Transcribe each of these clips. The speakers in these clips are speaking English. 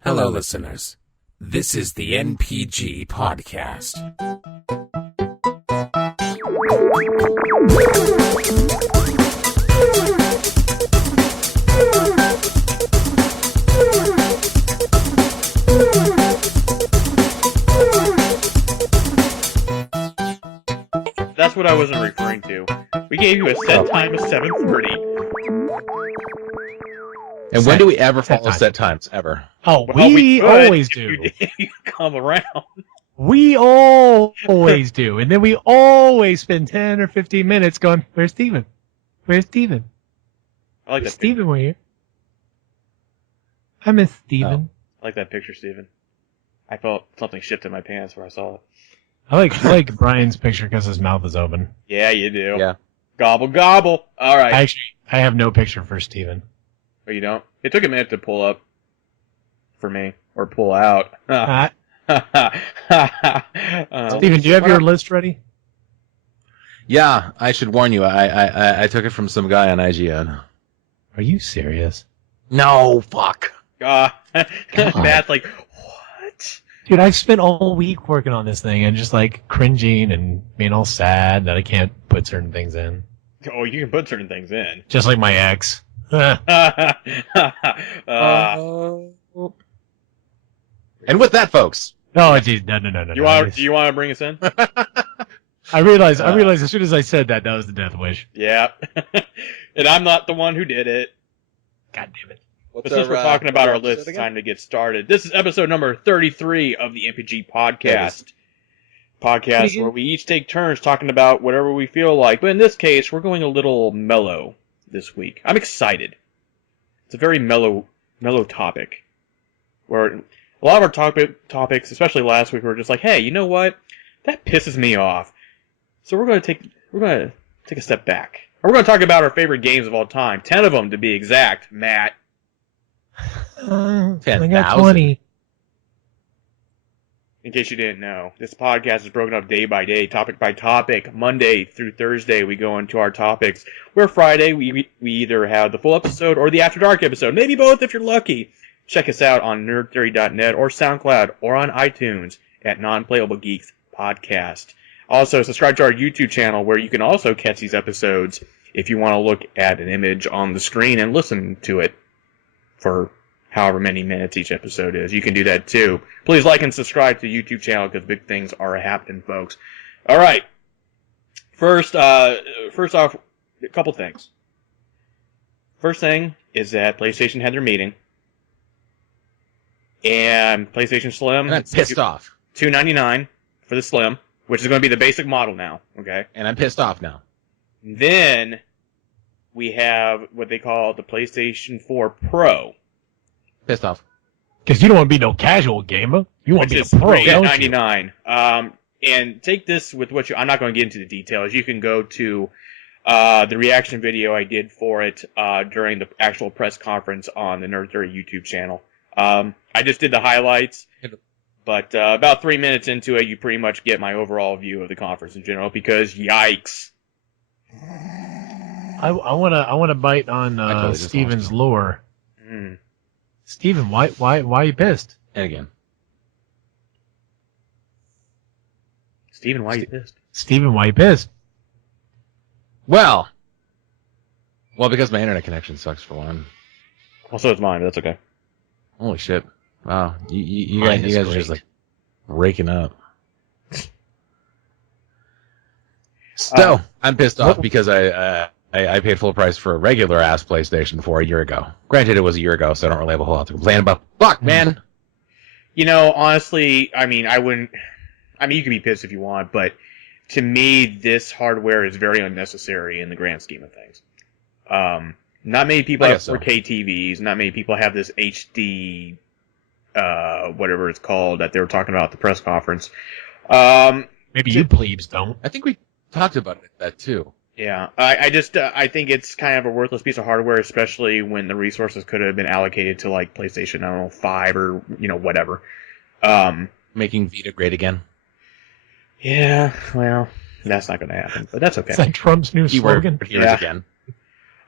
Hello, listeners. This is the NPG Podcast. That's what I wasn't referring to. We gave you a set time of 7:30. And when do we ever follow set times? Ever? Oh, Well, we could always if do. You come around. We always do. And then we always spend 10 or 15 minutes going, where's Steven? Where's Steven? I like that. Steven, were you? I miss Steven. I like that picture, Steven. I felt something shift in my pants where I saw it. I like Brian's picture because his mouth is open. Yeah, you do. Yeah. Gobble, gobble. All right. I have no picture for Steven. Oh, you don't? It took a minute to pull up for me. Or pull out. Steven, do you have your list ready? Yeah, I should warn you. I took it from some guy on IGN. Are you serious? No, fuck. Matt's like, what? Dude, I've spent all week working on this thing and just like cringing and being all sad that I can't put certain things in. Oh, you can put certain things in. Just like my ex. And with that, folks. No, geez, no. Do you want to bring us in? I realized as soon as I said that was the death wish. Yeah. And I'm not the one who did it. God damn it. But since we're talking about our list, it's time to get started. This is episode number 33 of the MPG Podcast. Podcast where we each take turns talking about whatever we feel like. But in this case, we're going a little mellow this week. I'm excited. It's a very mellow topic. Where a lot of our topics, especially last week, were just like, hey, you know what? That pisses me off. So we're going to take a step back. And we're going to talk about our favorite games of all time. 10 of them to be exact, Matt. I got 20. In case you didn't know, this podcast is broken up day by day, topic by topic. Monday through Thursday, we go into our topics. Where Friday, we either have the full episode or the After Dark episode. Maybe both if you're lucky. Check us out on nerdtheory.net or SoundCloud or on iTunes at Non-Playable Geeks Podcast. Also, subscribe to our YouTube channel where you can also catch these episodes if you want to look at an image on the screen and listen to it for however many minutes each episode is. You can do that too. Please like and subscribe to the YouTube channel because big things are happening, folks. All right. First off, a couple things. First thing is that PlayStation had their meeting, and PlayStation Slim. And I'm pissed off. $299 for the Slim, which is going to be the basic model now. Okay. And I'm pissed off now. Then we have what they call the PlayStation 4 Pro. Pissed off. Because you don't want to be no casual gamer. You want to be a pro, don't you? $399. And take this with what I'm not going to get into the details. You can go to the reaction video I did for it during the actual press conference on the Nerd Theory YouTube channel. I just did the highlights, but about 3 minutes into it, you pretty much get my overall view of the conference in general. Because yikes! I want to bite on Steven's lore. Steven, why are you pissed? And again. Steven, why are you pissed? Steven, why are you pissed? Well, because my internet connection sucks for one. Well, so it's mine, but that's okay. Holy shit. Wow. You guys are just like raking up. So, I'm pissed off because I paid full price for a regular ass PlayStation 4 a year ago. Granted, it was a year ago, so I don't really have a whole lot to complain about. Fuck, man! You know, honestly, I mean, you can be pissed if you want, but to me, this hardware is very unnecessary in the grand scheme of things. Not many people have 4K TVs. Not many people have this HD, whatever it's called, that they were talking about at the press conference. Maybe you plebes don't. I think we talked about that too. Yeah, I think it's kind of a worthless piece of hardware, especially when the resources could have been allocated to like PlayStation, I don't know, 5 or whatever. Making Vita great again. Yeah, well, that's not going to happen, but that's okay. Is that Trump's new slogan? Again.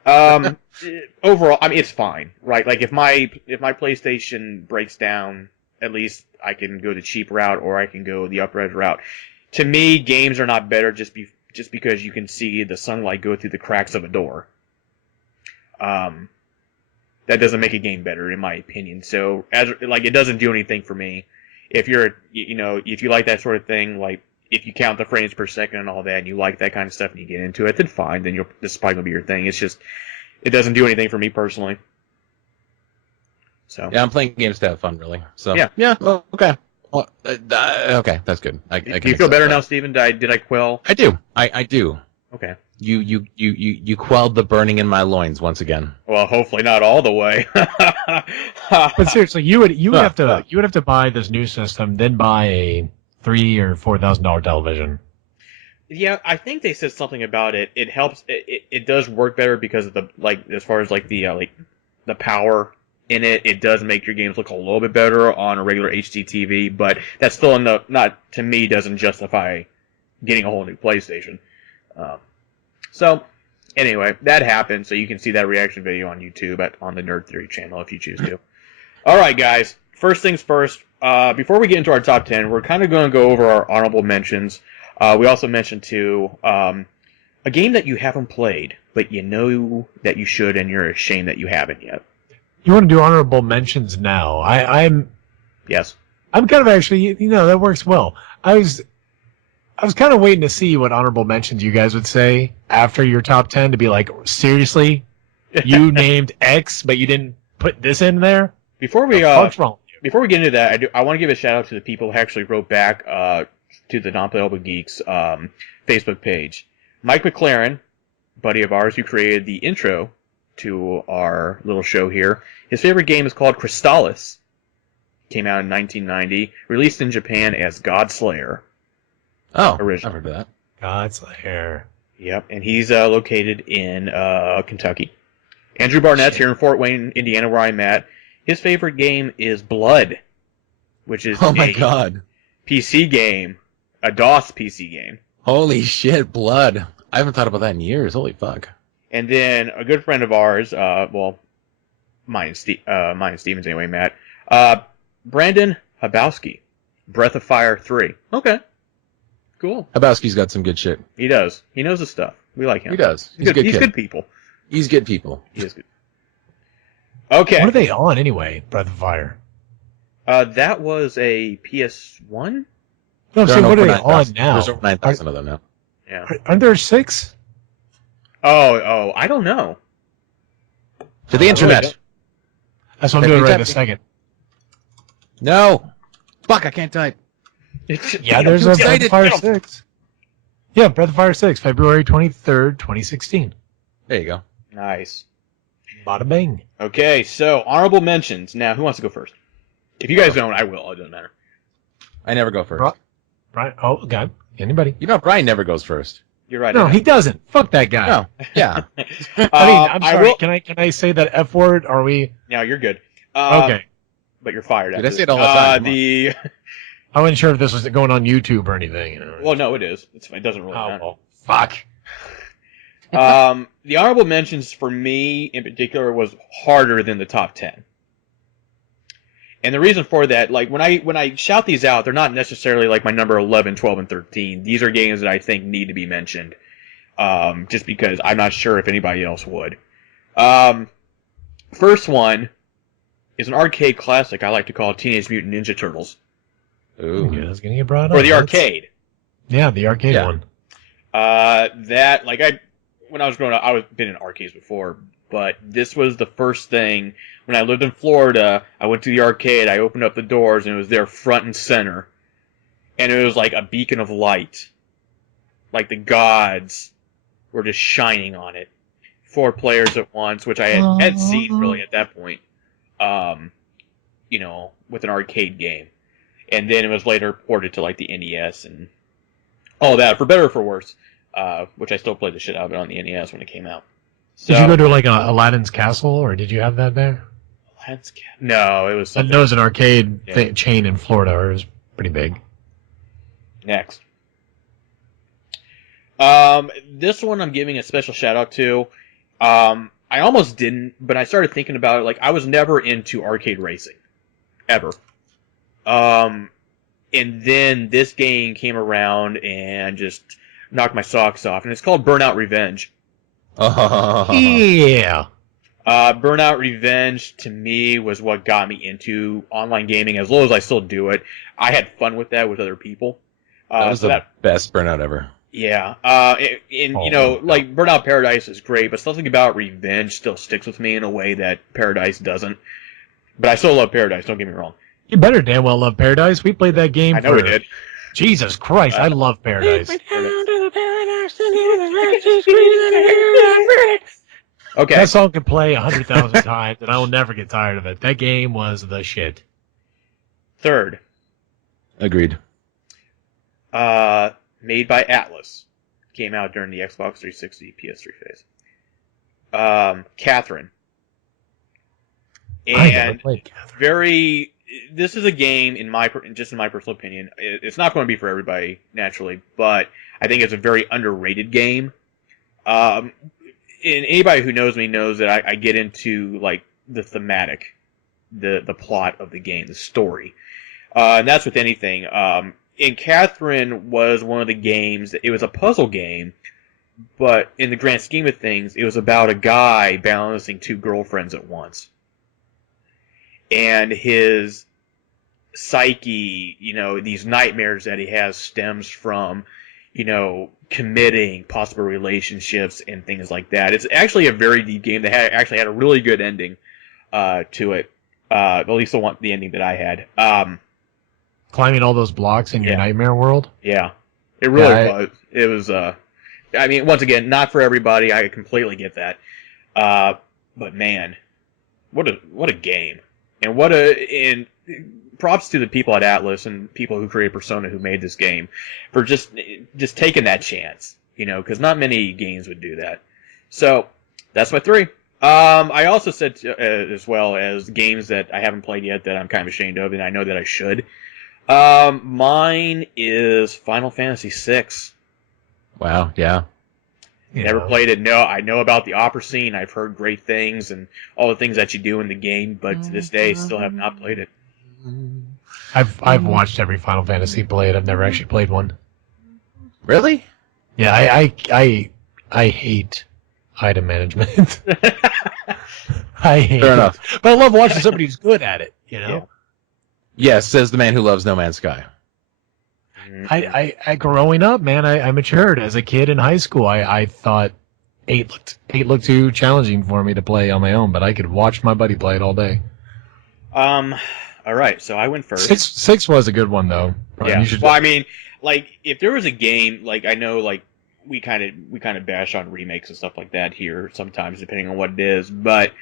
Overall, I mean, it's fine, right? Like if my PlayStation breaks down, at least I can go the cheap route or I can go the up-res route. To me, games are not better just because you can see the sunlight go through the cracks of a door. That doesn't make a game better, in my opinion. So, it doesn't do anything for me. If if you like that sort of thing, like if you count the frames per second and all that, and you like that kind of stuff, and you get into it, then fine. Then this is probably gonna be your thing. It's just, it doesn't do anything for me personally. So yeah, I'm playing games to have fun, really. So yeah. Well, okay. Well, okay, that's good. I Do you feel better now, Steven? Did I quell? I do. I do. Okay. You quelled the burning in my loins once again. Well, hopefully not all the way. But seriously, you would have to buy this new system, then buy a $3,000 or $4,000 television. Yeah, I think they said something about it. It helps. It does work better because of as far as the power in it. It does make your games look a little bit better on a regular HD TV, but that's still not to me doesn't justify getting a whole new PlayStation. So anyway, that happened. So you can see that reaction video on YouTube on the Nerd Theory channel if you choose to. All right, guys. First things first. Before we get into our top 10, we're kind of going to go over our honorable mentions. We also mentioned too a game that you haven't played, but you know that you should, and you're ashamed that you haven't yet. You want to do honorable mentions now? Yes. I'm kind of actually, that works well. I was kind of waiting to see what honorable mentions you guys would say after your top 10 to be like, seriously, you named X, but you didn't put this in there. Before we what's wrong? Before we get into that, I want to give a shout out to the people who actually wrote back to the Non-Playable Geeks Facebook page. Mike McLaren, buddy of ours who created the intro to our little show here. His favorite game is called Crystallis. Came out in 1990, released in Japan as Godslayer. Oh, original. I've heard of that. Godslayer. Yep, and he's located in Kentucky. Andrew Barnett's here in Fort Wayne, Indiana, where I'm at. His favorite game is Blood, which is God, PC game, a DOS PC game. Holy shit, Blood! I haven't thought about that in years. Holy fuck! And then a good friend of ours, mine and Steven's anyway, Matt, Brandon Habowski, Breath of Fire 3. Okay, cool. Habowski's got some good shit. He does. He knows his stuff. We like him. He does. He's good. He's good people. He's good people. He is good. Okay. What are they on anyway? Breath of Fire. That was a PS1. No, see, what are they on now? There's over 9,000 of them now. Yeah. Aren't there 6? Oh, I don't know. To the internet. That's what I'm doing right this second. No. Fuck, I can't type. Yeah, there's a Breath of Fire 6. Yeah, Breath of Fire 6, February 23rd, 2016. There you go. Nice. Bada bing. Okay, so honorable mentions. Now, who wants to go first? If you guys don't, I will. It doesn't matter. I never go first. Right? Oh, God. Anybody? You know, Brian never goes first. You're right. No, he doesn't. Fuck that guy. No. Yeah. I mean, I'm sorry. Can I say that F word? Are we? No, you're good. Okay. But you're fired. Dude, I say it all the time. I wasn't sure if this was going on YouTube or anything. Well, no, it is. It doesn't really matter. Well, fuck. The honorable mentions for me in particular was harder than the top 10. And the reason for that, like when I shout these out, they're not necessarily like my number 11, 12, and 13. These are games that I think need to be mentioned, just because I'm not sure if anybody else would. First one is an arcade classic I like to call Teenage Mutant Ninja Turtles. Ooh. Yeah, that's gonna get brought up. Or the arcade. Yeah, the arcade one. When I was growing up, I've been in arcades before, but this was the first thing. When I lived in Florida, I went to the arcade, I opened up the doors, and it was there front and center. And it was like a beacon of light. Like the gods were just shining on it. 4 players at once, which I had seen really at that point, with an arcade game. And then it was later ported to like the NES and all that, for better or for worse. Which I still played the shit out of it on the NES when it came out. So, did you go to like Aladdin's Castle, or did you have that there? Aladdin's Castle? No, it was something. There was an arcade chain in Florida. It was pretty big. Next. This one I'm giving a special shout out to. I almost didn't, but I started thinking about it. Like, I was never into arcade racing, ever. And then this game came around and just knocked my socks off, and it's called Burnout Revenge. Yeah. Burnout Revenge, to me, was what got me into online gaming, as low as I still do it. I had fun with that with other people. That was the best Burnout ever. Yeah. Like, Burnout Paradise is great, but something about Revenge still sticks with me in a way that Paradise doesn't. But I still love Paradise, don't get me wrong. You better damn well love Paradise. We played that game. I know we did. Jesus Christ, I love Paradise. Okay. That song can play 100,000 times, and I will never get tired of it. That game was the shit. Third. Agreed. Made by Atlas. Came out during the Xbox 360, PS3 phase. Catherine. I never And played Catherine. this is a game, in my personal opinion, it's not going to be for everybody, naturally, but I think it's a very underrated game. And anybody who knows me knows that I get into, like, the thematic, the plot of the game, the story. And that's with anything. And Catherine was one of the games, it was a puzzle game, but in the grand scheme of things, it was about a guy balancing two girlfriends at once. And his psyche, these nightmares that he has stems from, committing possible relationships and things like that. It's actually a very deep game that actually had a really good ending to it. At least the ending that I had. Climbing all those blocks in your nightmare world? Yeah. It really was. It was, once again, not for everybody. I completely get that. But man, what a game. And props to the people at Atlas and people who created Persona who made this game for just taking that chance, because not many games would do that. So that's my 3. I also said as well as games that I haven't played yet that I'm kind of ashamed of, and I know that I should. Mine is Final Fantasy VI. Wow, yeah. Never played it. No, I know about the opera scene. I've heard great things and all the things that you do in the game, but to this day, still have not played it. I've watched every Final Fantasy played. I've never actually played one. Really? Yeah, I hate item management. I hate Fair it. enough. But I love watching somebody who's good at it, Yeah. Yes, says the man who loves No Man's Sky. I growing up, man, I matured. As a kid in high school, I thought 8 looked too challenging for me to play on my own, but I could watch my buddy play it all day. All right, so I went first. Six was a good one though. Yeah. You should, Well, I mean, like, if there was a game, like, I know, like, we kind of bash on remakes and stuff like that here sometimes, depending on what it is. But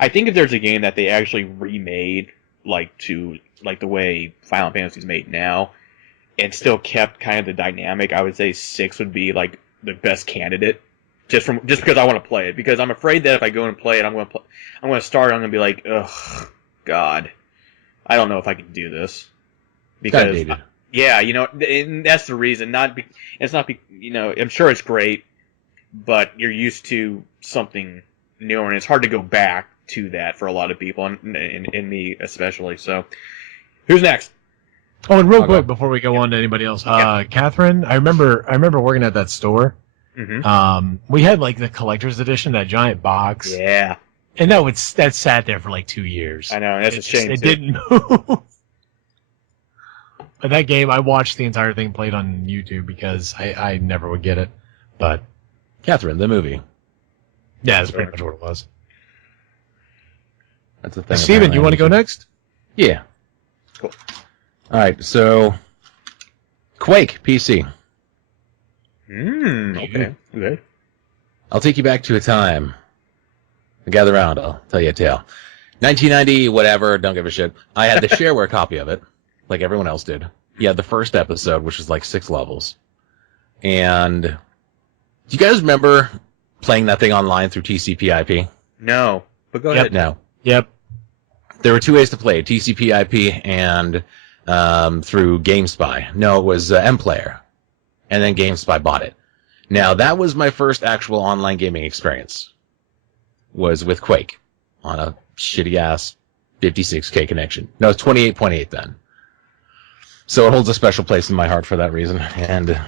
I think if there's a game that they actually remade, like, to like the way Final Fantasy is made now, and still kept kind of the dynamic, I would say 6 would be like the best candidate. Just because I want to play it, because I'm afraid that if I go and play it, I'm going to start. I'm going to be like, ugh, God, I don't know if I can do this. Because yeah, and that's the reason. I'm sure it's great, but you're used to something newer, and it's hard to go back to that for a lot of people, and me especially. So, who's next? Oh, and real quick before we go on to anybody else, Catherine, I remember working at that store. Mm-hmm. We had like the collector's edition, that giant box. Yeah. And that sat there for like 2 years. I know, that's a shame. It didn't move. But that game, I watched the entire thing played on YouTube because I never would get it. But Catherine, the movie. Yeah, that's pretty much what it was. That's the thing. Steven, you want to go next? Yeah. Cool. All right, so Quake PC. Okay, good. I'll take you back to a time. Gather around, I'll tell you a tale. 1990, whatever, don't give a shit. I had the shareware copy of it, like everyone else did. Yeah, the first episode, which was like 6 levels. And do you guys remember playing that thing online through TCP/IP? No, but go ahead. No. Yep. There were 2 ways to play, TCP/IP and through GameSpy. No, it was MPlayer. And then GameSpy bought it. Now, that was my first actual online gaming experience. was with Quake on a shitty-ass 56K connection. No, it's 28.8 then. So it holds a special place in my heart for that reason. And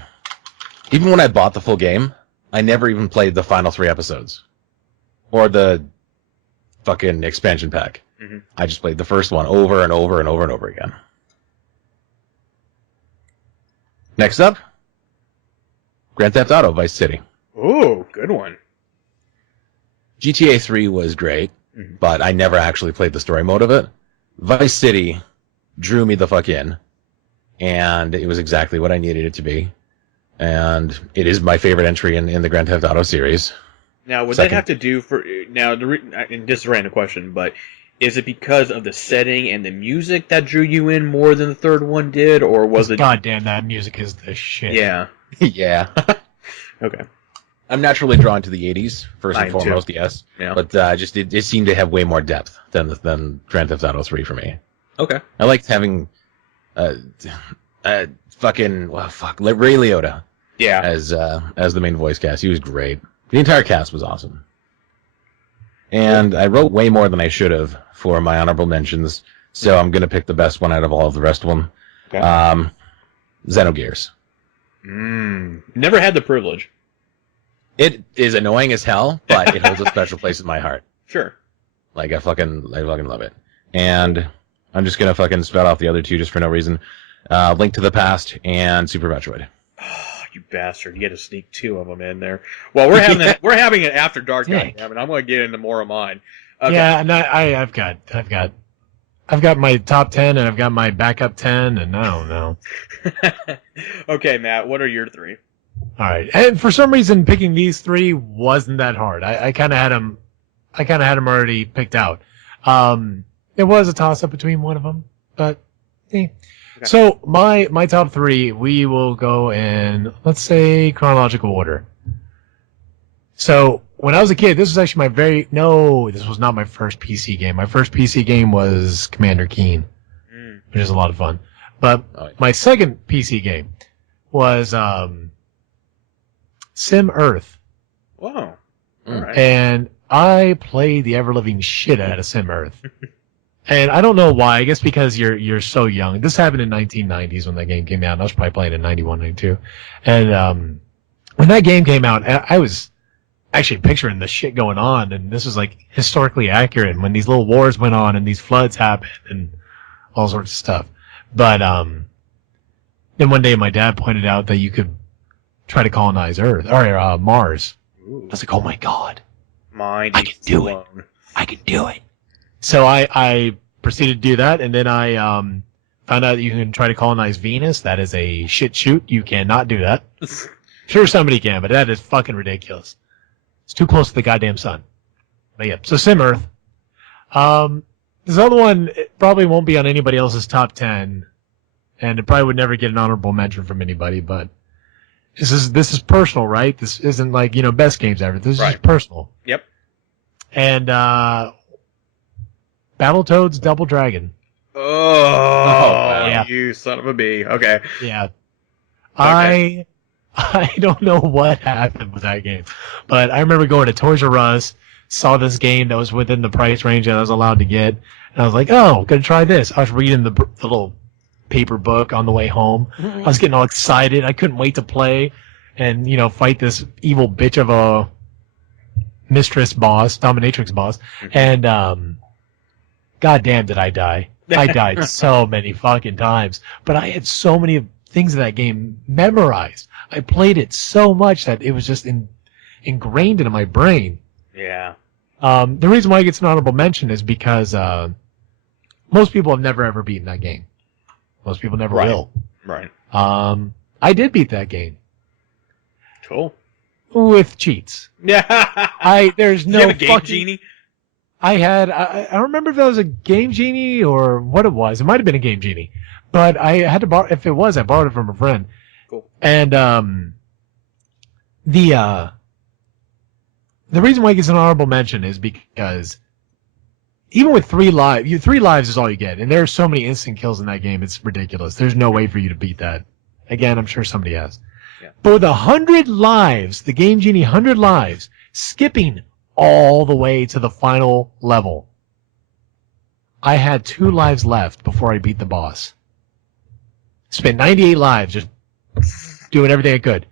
even when I bought the full game, I never even played the final 3 episodes. Or the fucking expansion pack. Mm-hmm. I just played the first one over and over and over and over again. Next up, Grand Theft Auto Vice City. Ooh, good one. GTA 3 was great, but I never actually played the story mode of it. Vice City drew me the fuck in, and it was exactly what I needed it to be. And it is my favorite entry in the Grand Theft Auto series. Now, would Second. that have to do for now? And this is a random question, but is it because of the setting and the music that drew you in more than the third one did, or was it? Goddamn, that music is the shit. Yeah. Yeah. Okay. I'm naturally drawn to the 80s, first and I am too. foremost, yes. Yeah. But just it seemed to have way more depth than Grand Theft Auto 3 for me. Okay. I liked having fucking Ray Liotta Yeah. as the main voice cast. He was great. The entire cast was awesome. And I wrote way more than I should have for my honorable mentions, so I'm going to pick the best one out of all of the rest of them. Okay. Xenogears. Never had the privilege. It is annoying as hell, but it holds a special place in my heart. Sure. Like, I fucking love it. And I'm just going to fucking spout off the other two just for no reason. Link to the Past and Super Metroid. Oh, you bastard! You had to sneak 2 of them in there. Well, we're having an after dark guy, and I'm going to get into more of mine. Okay. Yeah, and I've got my top 10 and I've got my backup 10, and I don't know. Okay, Matt, what are your 3? All right, and for some reason, picking these 3 wasn't that hard. I kind of had them. I kind of had them already picked out. It was a toss up between one of them, but. Okay. So my top 3, we will go in, let's say, chronological order. So when I was a kid, this was actually this was not my first PC game. My first PC game was Commander Keen, which is a lot of fun. But my second PC game was Sim Earth. Wow. All right. And I played the ever-living shit out of Sim Earth. And I don't know why. I guess because you're so young. This happened in 1990s when that game came out. I was probably playing in 91, 92. And when that game came out, I was actually picturing the shit going on. And this was like historically accurate. And when these little wars went on and these floods happened and all sorts of stuff. But then one day my dad pointed out that you could try to colonize Earth or Mars. Ooh. I was like, oh my god, Mind I can do it. I can do it. So I proceeded to do that, and then I found out that you can try to colonize Venus. That is a shit shoot. You cannot do that. Sure, somebody can, but that is fucking ridiculous. It's too close to the goddamn sun. But yeah, so Sim Earth. This other one it probably won't be on anybody else's top 10, and it probably would never get an honorable mention from anybody, but this is personal, right? This isn't like, best games ever. This is just personal. Yep. And Battletoads Double Dragon. Oh, yeah. You son of a bee. Okay. Yeah. Okay. I don't know what happened with that game, but I remember going to Toys R Us, saw this game that was within the price range that I was allowed to get, and I was like, oh, gonna try this. I was reading the little paper book on the way home. I was getting all excited. I couldn't wait to play and, fight this evil bitch of a dominatrix boss. And, goddamn, did I die. I died so many fucking times. But I had so many things in that game memorized. I played it so much that it was just ingrained into my brain. Yeah. The reason why it gets an honorable mention is because most people have never, ever beaten that game. Most people never will. Right. I did beat that game. Cool. With cheats. Yeah. There's Did no you have a game fucking... genie? I don't remember if that was a Game Genie or what it was. It might have been a Game Genie. But I had to borrow, if it was, I borrowed it from a friend. Cool. And the reason why it gets an honorable mention is because even with 3 lives is all you get. And there are so many instant kills in that game, it's ridiculous. There's no way for you to beat that. Again, I'm sure somebody has. Yeah. But with 100 lives, the Game Genie 100 lives, skipping all the way to the final level. I had 2 lives left before I beat the boss. Spent 98 lives just doing everything I could.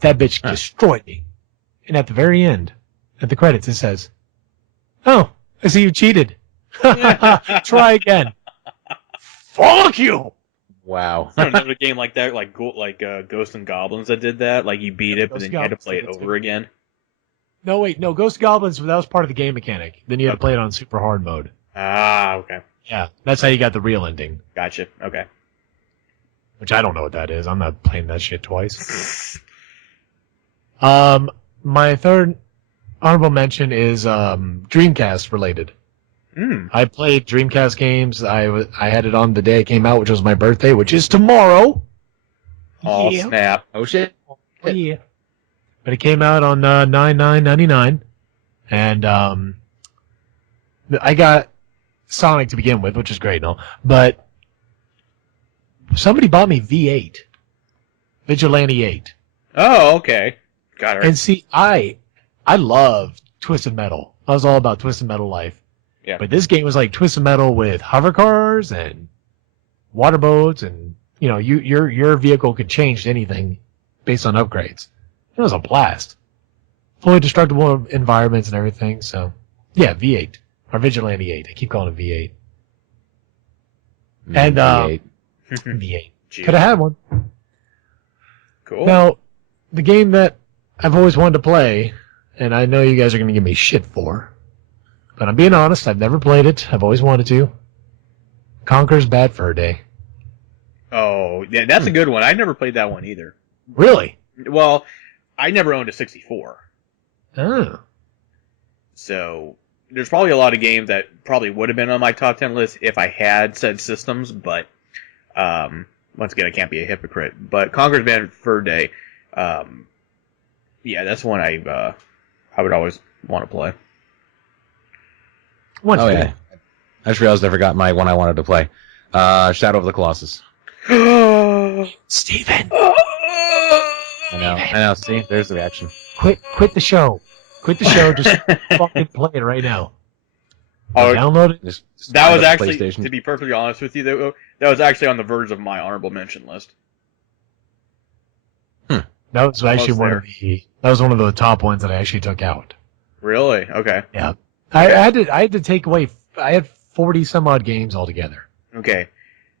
That bitch destroyed me. And at the very end, at the credits, it says, "Oh, I see you cheated. Try again." Fuck you! Wow. Another game like that, like Ghosts and Goblins that did that. Like you beat it, but then you had to play it over again. No, wait, no, Ghost Goblins, that was part of the game mechanic. Then you had to play it on super hard mode. Ah, okay. Yeah, that's how you got the real ending. Gotcha. Okay. Which I don't know what that is. I'm not playing that shit twice. My third honorable mention is Dreamcast related. I played Dreamcast games. I had it on the day it came out, which was my birthday, which is tomorrow. Oh, snap. Oh, shit. Oh, yeah. But it came out on 9/9/99, and I got Sonic to begin with, which is great and all, but somebody bought me V8, Vigilante 8. Oh, okay. Got it. And see, I love Twisted Metal. I was all about Twisted Metal life. Yeah. But this game was like Twisted Metal with hover cars and water boats, and you know, your vehicle could change to anything based on upgrades. It was a blast. Fully destructible environments and everything. So, yeah, V8 or Vigilante 8. I keep calling it V8. And V8. V8. Jeez. Could have had one. Cool. Now, the game that I've always wanted to play, and I know you guys are going to give me shit for, but I'm being honest, I've never played it. I've always wanted to. Conker's Bad Fur Day. Oh, yeah, that's a good one. I never played that one either. Really? Well, I never owned a 64. Oh. So there's probably a lot of games that probably would have been on my top 10 list if I had said systems, but once again, I can't be a hypocrite. But Conker's Bad Fur Day, yeah, that's one I would always want to play. What's Oh, yeah. I just realized I forgot my one I wanted to play. Shadow of the Colossus. Steven! I know. See? There's the reaction. Quit the show. Quit the show. Just fucking play it right now. Oh, Download it. Just that fire was up actually, PlayStation. to be perfectly honest with you, though, that was actually on the verge of my honorable mention list. That was actually Almost that was one of the top ones that I actually took out. Really? Okay. Yeah. I had to take away, I had 40 some odd games altogether. Okay.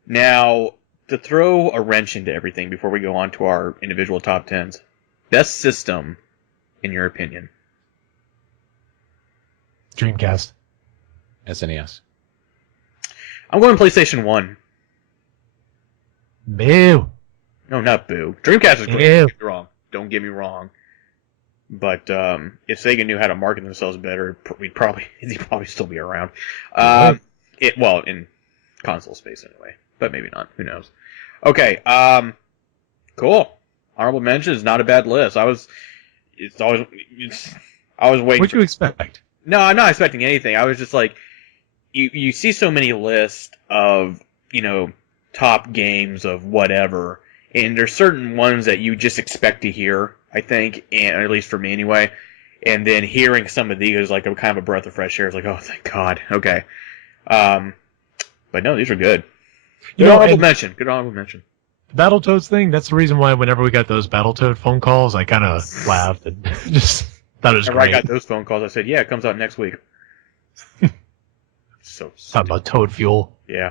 Now, to throw a wrench into everything before we go on to our individual top 10s, best system, in your opinion? Dreamcast. SNES. I'm going PlayStation 1. Boo. No, not boo. Dreamcast is great. Ew. Don't get me wrong. Don't get me wrong. But if Sega knew how to market themselves better, they'd probably still be around. Well, in console space anyway, but maybe not. Who knows? Okay. Cool. Honorable mention is not a bad list. I was waiting. What'd you expect? No, I'm not expecting anything. I was just like, you see so many lists of, top games of whatever, and there's certain ones that you just expect to hear, I think, and at least for me anyway. And then hearing some of these is like a kind of a breath of fresh air. It's like, oh, thank God. Okay. But no, these are good. Good honorable mention. Good honorable mention. The Battletoads thing, that's the reason why whenever we got those Battletoad phone calls, I kind of laughed and just thought it was Whenever great. I got those phone calls, I said, yeah, it comes out next week. So Talking about Toad Fuel. yeah.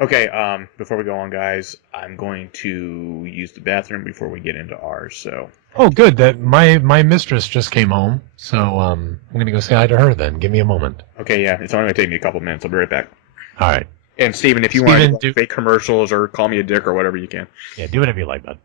Okay, before we go on, guys, I'm going to use the bathroom before we get into ours, so... Oh, good. That my mistress just came home, so I'm going to go say hi to her then. Give me a moment. Okay, yeah, it's only going to take me a couple minutes. I'll be right back. All right. And Steven, if you want to do fake commercials or call me a dick or whatever, you can. Yeah, do whatever you like, bud.